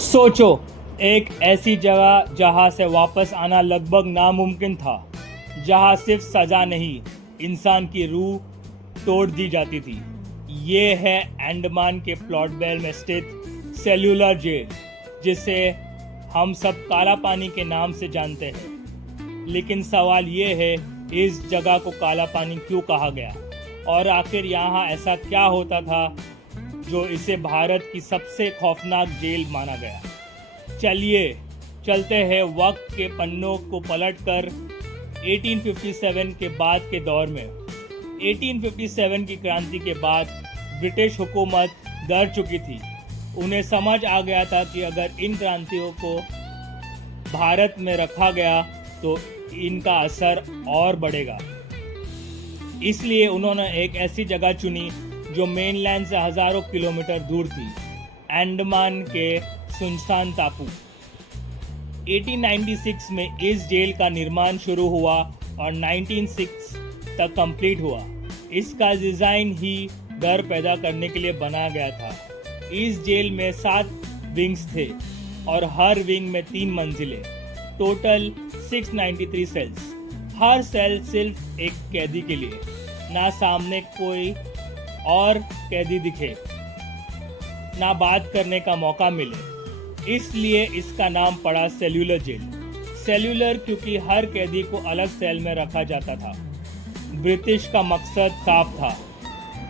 सोचो, एक ऐसी जगह जहां से वापस आना लगभग नामुमकिन था, जहां सिर्फ सजा नहीं, इंसान की रूह तोड़ दी जाती थी। ये है अंडमान के प्लॉट बेल में स्थित सेल्यूलर जेल, जिसे हम सब काला पानी के नाम से जानते हैं। लेकिन सवाल ये है, इस जगह को काला पानी क्यों कहा गया, और आखिर यहाँ ऐसा क्या होता था जो इसे भारत की सबसे खौफनाक जेल माना गया। चलिए चलते हैं वक्त के पन्नों को पलटकर 1857 के बाद के दौर में। 1857 की क्रांति के बाद ब्रिटिश हुकूमत डर चुकी थी। उन्हें समझ आ गया था कि अगर इन क्रांतियों को भारत में रखा गया तो इनका असर और बढ़ेगा। इसलिए उन्होंने एक ऐसी जगह चुनी जो मेनलैंड से हजारों किलोमीटर दूर थी, अंडमान के सुनसान टापू। 1896 में इस जेल का निर्माण शुरू हुआ और 1906 तक कंप्लीट हुआ। इसका डिजाइन ही डर पैदा करने के लिए बनाया गया था। इस जेल में 7 विंग्स थे और हर विंग में 3 मंजिलें, टोटल 693 सेल्स। हर सेल सिर्फ एक कैदी के लिए, ना सामने कोई और कैदी दिखे, ना बात करने का मौका मिले। इसलिए इसका नाम पड़ा सेल्यूलर जेल। सेल्यूलर क्योंकि हर कैदी को अलग सेल में रखा जाता था। ब्रिटिश का मकसद साफ था,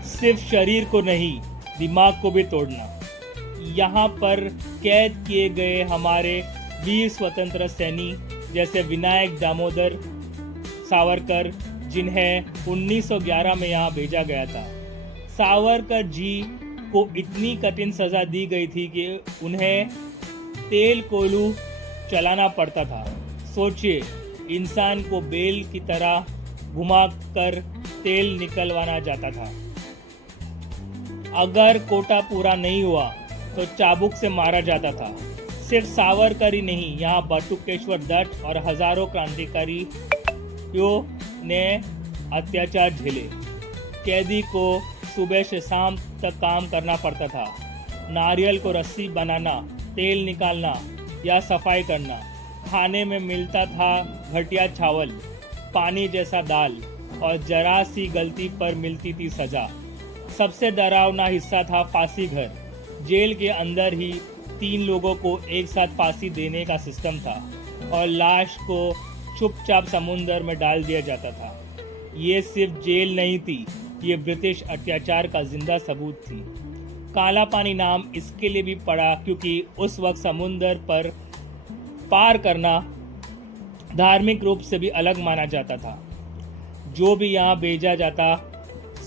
सिर्फ शरीर को नहीं, दिमाग को भी तोड़ना। यहाँ पर कैद किए गए हमारे वीर स्वतंत्र सैनी जैसे विनायक दामोदर सावरकर, जिन्हें 1911 में यहाँ भेजा गया था। सावरकर जी को इतनी कठिन सजा दी गई थी कि उन्हें तेल कोयलू चलाना पड़ता था। सोचिए, इंसान को बेल की तरह घुमाकर तेल निकलवाना जाता था। अगर कोटा पूरा नहीं हुआ तो चाबुक से मारा जाता था। सिर्फ सावरकर ही नहीं, यहाँ बटुकेश्वर दत्त और हजारों क्रांतिकारियों ने अत्याचार झेले। कैदी को सुबह से शाम तक काम करना पड़ता था। नारियल को रस्सी बनाना, तेल निकालना या सफाई करना। खाने में मिलता था घटिया चावल, पानी जैसा दाल, और जरा सी गलती पर मिलती थी सजा। सबसे डरावना हिस्सा था फांसी घर। जेल के अंदर ही 3 लोगों को एक साथ फांसी देने का सिस्टम था और लाश को चुपचाप समुंदर में डाल दिया जाता था। ये सिर्फ जेल नहीं थी, ये ब्रिटिश अत्याचार का जिंदा सबूत थी। काला पानी नाम इसके लिए भी पड़ा क्योंकि उस वक्त समुंदर पर पार करना धार्मिक रूप से भी अलग माना जाता था। जो भी यहाँ भेजा जाता,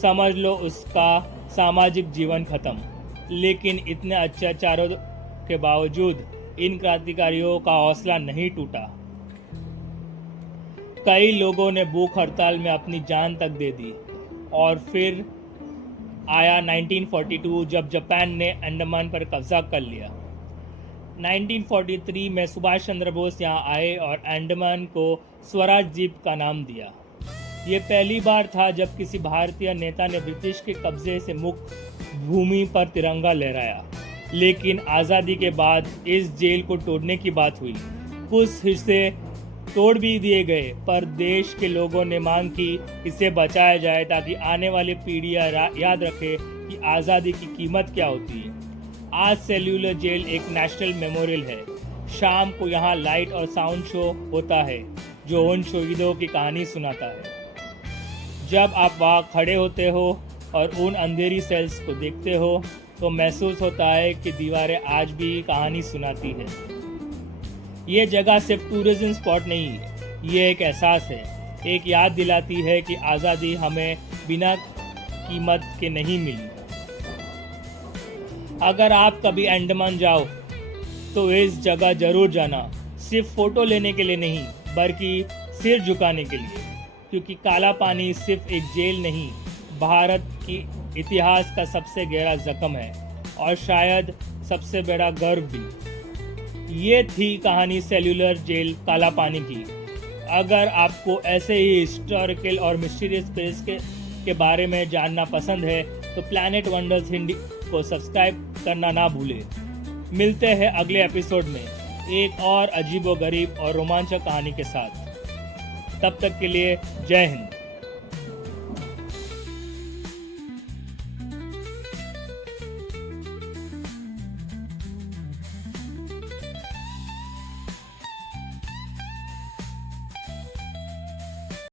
समझ लो उसका सामाजिक जीवन खत्म। लेकिन इतने अत्याचारों के बावजूद इन क्रांतिकारियों का हौसला नहीं टूटा। कई लोगों ने भूख हड़ताल में अपनी जान तक दे दी। और फिर आया 1942, जब जापान ने अंडमान पर कब्जा कर लिया। 1943 में सुभाष चंद्र बोस यहाँ आए और अंडमान को स्वराज द्वीप का नाम दिया। ये पहली बार था जब किसी भारतीय नेता ने ब्रिटिश के कब्जे से मुक्त भूमि पर तिरंगा लहराया। लेकिन आज़ादी के बाद इस जेल को तोड़ने की बात हुई। कुछ हिस्से तोड़ भी दिए गए, पर देश के लोगों ने मांग की इसे बचाया जाए ताकि आने वाली पीढ़ियां याद रखे कि आज़ादी की कीमत क्या होती है। आज सेल्यूलर जेल एक नेशनल मेमोरियल है। शाम को यहाँ लाइट और साउंड शो होता है जो उन शहीदों की कहानी सुनाता है। जब आप वहाँ खड़े होते हो और उन अंधेरी सेल्स को देखते हो तो महसूस होता है कि दीवारें आज भी कहानी सुनाती है। ये जगह सिर्फ टूरिज्म स्पॉट नहीं है, ये एक एहसास है, एक याद दिलाती है कि आज़ादी हमें बिना कीमत के नहीं मिली। अगर आप कभी अंडमान जाओ तो इस जगह जरूर जाना, सिर्फ फोटो लेने के लिए नहीं, बल्कि सिर झुकाने के लिए। क्योंकि काला पानी सिर्फ एक जेल नहीं, भारत की इतिहास का सबसे गहरा जख्म है और शायद सबसे बड़ा गर्व भी। ये थी कहानी सेल्यूलर जेल काला पानी की। अगर आपको ऐसे ही हिस्टोरिकल और मिस्टीरियस प्लेस के बारे में जानना पसंद है तो प्लैनेट वंडर्स हिंदी को सब्सक्राइब करना ना भूलें। मिलते हैं अगले एपिसोड में एक और अजीबोगरीब और रोमांचक कहानी के साथ। तब तक के लिए जय हिंद।